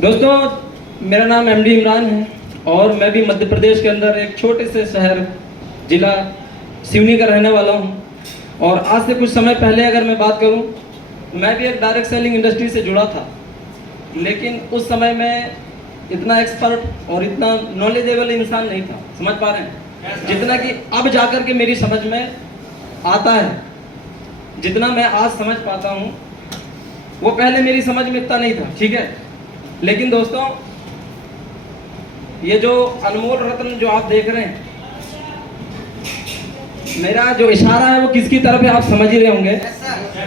दोस्तों, मेरा नाम एमडी इमरान है और मैं भी मध्य प्रदेश के अंदर एक छोटे से शहर जिला सिवनी का रहने वाला हूं। और आज से कुछ समय पहले अगर मैं बात करूं, मैं भी एक डायरेक्ट सेलिंग इंडस्ट्री से जुड़ा था, लेकिन उस समय मैं इतना एक्सपर्ट और इतना नॉलेजेबल इंसान नहीं था, समझ पा रहे हैं, जितना कि अब जाकर के मेरी समझ में आता है। जितना मैं आज समझ पाता हूं वो पहले मेरी समझ में इतना नहीं था, ठीक है। लेकिन दोस्तों, ये जो अनमोल रत्न जो आप देख रहे हैं, मेरा जो इशारा है वो किसकी तरफ है आप समझ ही रहे होंगे।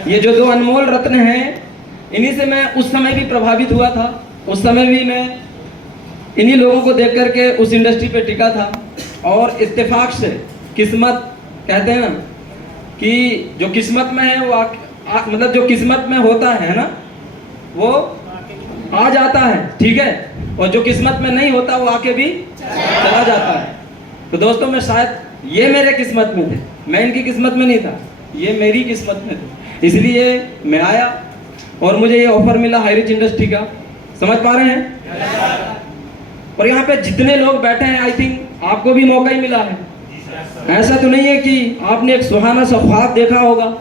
ये जो दो अनमोल रत्न हैं, इन्हीं से मैं उस समय भी प्रभावित हुआ था। उस समय भी मैं इन्हीं लोगों को देख करके उस इंडस्ट्री पे टिका था। और इत्तेफाक से किस्मत, कहते हैं ना कि जो किस्मत में है वो मतलब जो किस्मत में होता है ना, वो आ जाता है, ठीक है। और जो किस्मत में नहीं होता वो आके भी चला जाता है। तो दोस्तों, मैं शायद ये मेरे किस्मत में थे, मैं इनकी किस्मत में नहीं था, ये मेरी किस्मत में थे, इसलिए मैं आया और मुझे ये ऑफर मिला हाईरिच इंडस्ट्री का, समझ पा रहे हैं। और यहाँ पे जितने लोग बैठे हैं, आई थिंक आपको भी मौका ही मिला है। ऐसा तो नहीं है कि आपने एक सुहाना सा ख्वाब देखा होगा,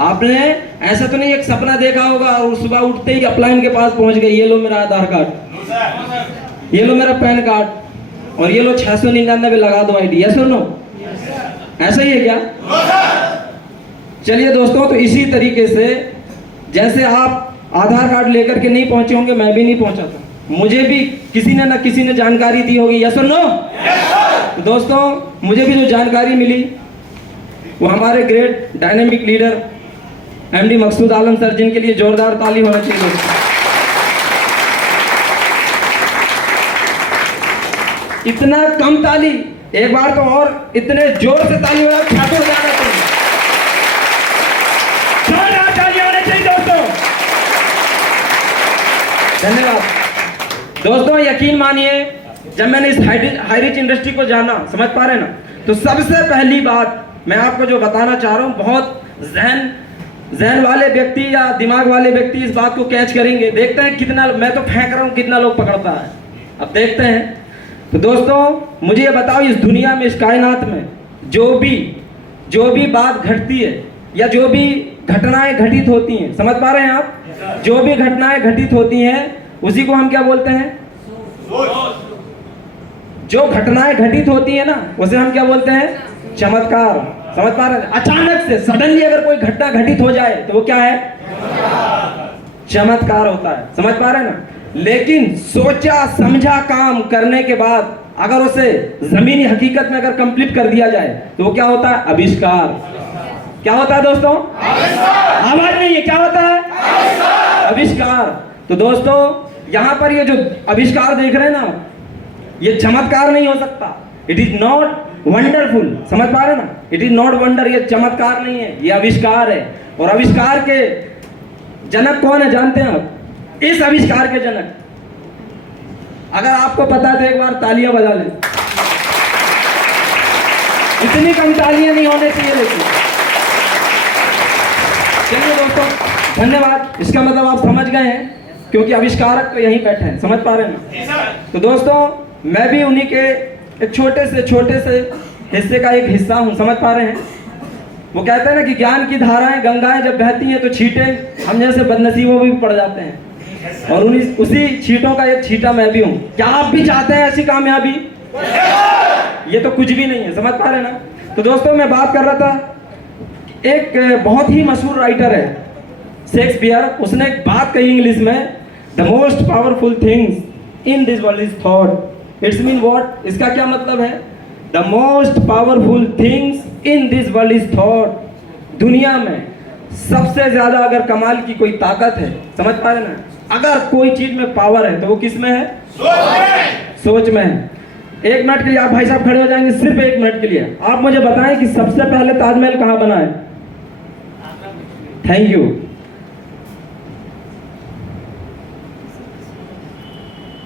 आपने ऐसा तो नहीं एक सपना देखा होगा और सुबह उठते ही अपलाइन के पास पहुंच गए, ये लो मेरा आधार कार्ड, ये लो मेरा पैन कार्ड और ये लो 699 लगा दो आईडी, यस और नो, ऐसा ही है क्या? चलिए दोस्तों, तो इसी तरीके से जैसे आप आधार कार्ड लेकर के नहीं पहुंचे होंगे, मैं भी नहीं पहुंचा था, मुझे भी किसी ने ना किसी ने जानकारी दी होगी, यस और नो। तो दोस्तों, मुझे भी जो जानकारी मिली वो हमारे ग्रेट डायनेमिक लीडर एमडी मकसूद आलम सर, जिनके लिए जोरदार ताली होना चाहिए। इतना कम ताली, एक बार तो और इतने जोर से ताली हो जाना चाहिए, जोरदार ताली होनी चाहिए दोस्तों। धन्यवाद दोस्तों। यकीन मानिए, जब मैंने इस हाईरिच इंडस्ट्री को जाना, समझ पा रहे हैं ना, तो सबसे पहली बात मैं आपको जो बताना चाह रहा हूं, बहुत जहन वाले व्यक्ति या दिमाग वाले व्यक्ति इस बात को कैच करेंगे। देखते हैं कितना, मैं तो फेंक रहा हूं, कितना लोग पकड़ता है, अब देखते हैं। तो दोस्तों, मुझे ये बताओ, इस दुनिया में, इस कायनात में जो भी बात घटती है या जो भी घटनाएं घटित होती हैं, समझ पा रहे हैं आप, जो भी घटनाएं घटित होती हैं उसी को हम क्या बोलते हैं? जो घटनाएं घटित होती है ना, उसे हम क्या बोलते हैं? चमत्कार। समझ पा रहे हैं? अचानक से सडनली अगर कोई घटना घटित हो जाए तो वो क्या है? चमत्कार होता है, समझ पा रहे हैं ना। लेकिन सोचा समझा काम करने के बाद अगर उसे जमीनी हकीकत में अगर कंप्लीट कर दिया जाए तो वो क्या होता है? आविष्कार। क्या होता है दोस्तों? आवाज नहीं है, क्या होता है? आविष्कार। तो दोस्तों, यहां पर ये जो आविष्कार देख रहे हैं ना, ये चमत्कार नहीं हो सकता, इट इज नॉट वंडरफुल, समझ पा रहे ना, इट इज नॉट वंडर, ये चमत्कार नहीं है, ये आविष्कार है। और आविष्कार के जनक कौन है जानते हैं आप? इस आविष्कार के जनक, अगर आपको पता है तो एक बार तालियां बजा लें। इतनी कम तालियां नहीं होने चाहिए, लेकिन चलिए दोस्तों, धन्यवाद। इसका मतलब आप समझ गए हैं, क्योंकि आविष्कारक तो यहीं बैठे हैं, समझ पा रहे हैं ना। तो दोस्तों, मैं भी उन्हीं के एक छोटे से हिस्से का एक हिस्सा हूं, समझ पा रहे हैं। वो कहते हैं ना कि ज्ञान की धाराएं गंगाएं जब बहती हैं तो छींटे हम जैसे बदनसीबों में भी पड़ जाते हैं, और उसी छींटों का एक छींटा मैं भी हूं। क्या आप भी चाहते हैं ऐसी कामयाबी? ये तो कुछ भी नहीं है, समझ पा रहे ना। तो दोस्तों, मैं बात कर रहा था, एक बहुत ही मशहूर राइटर है शेक्सपियर, उसने एक बात कही इंग्लिश में, the most powerful things in this world is thought. It's mean what? इसका क्या मतलब है? The most powerful things in this world is thought. दुनिया में सबसे ज्यादा अगर कमाल की कोई ताकत है, समझ पा रहे ना, अगर कोई चीज में पावर है तो वो किस में है? सोच में है। एक मिनट के लिए आप भाई साहब खड़े हो जाएंगे, सिर्फ एक मिनट के लिए। आप मुझे बताएं कि सबसे पहले ताजमहल कहां बना है? Thank you.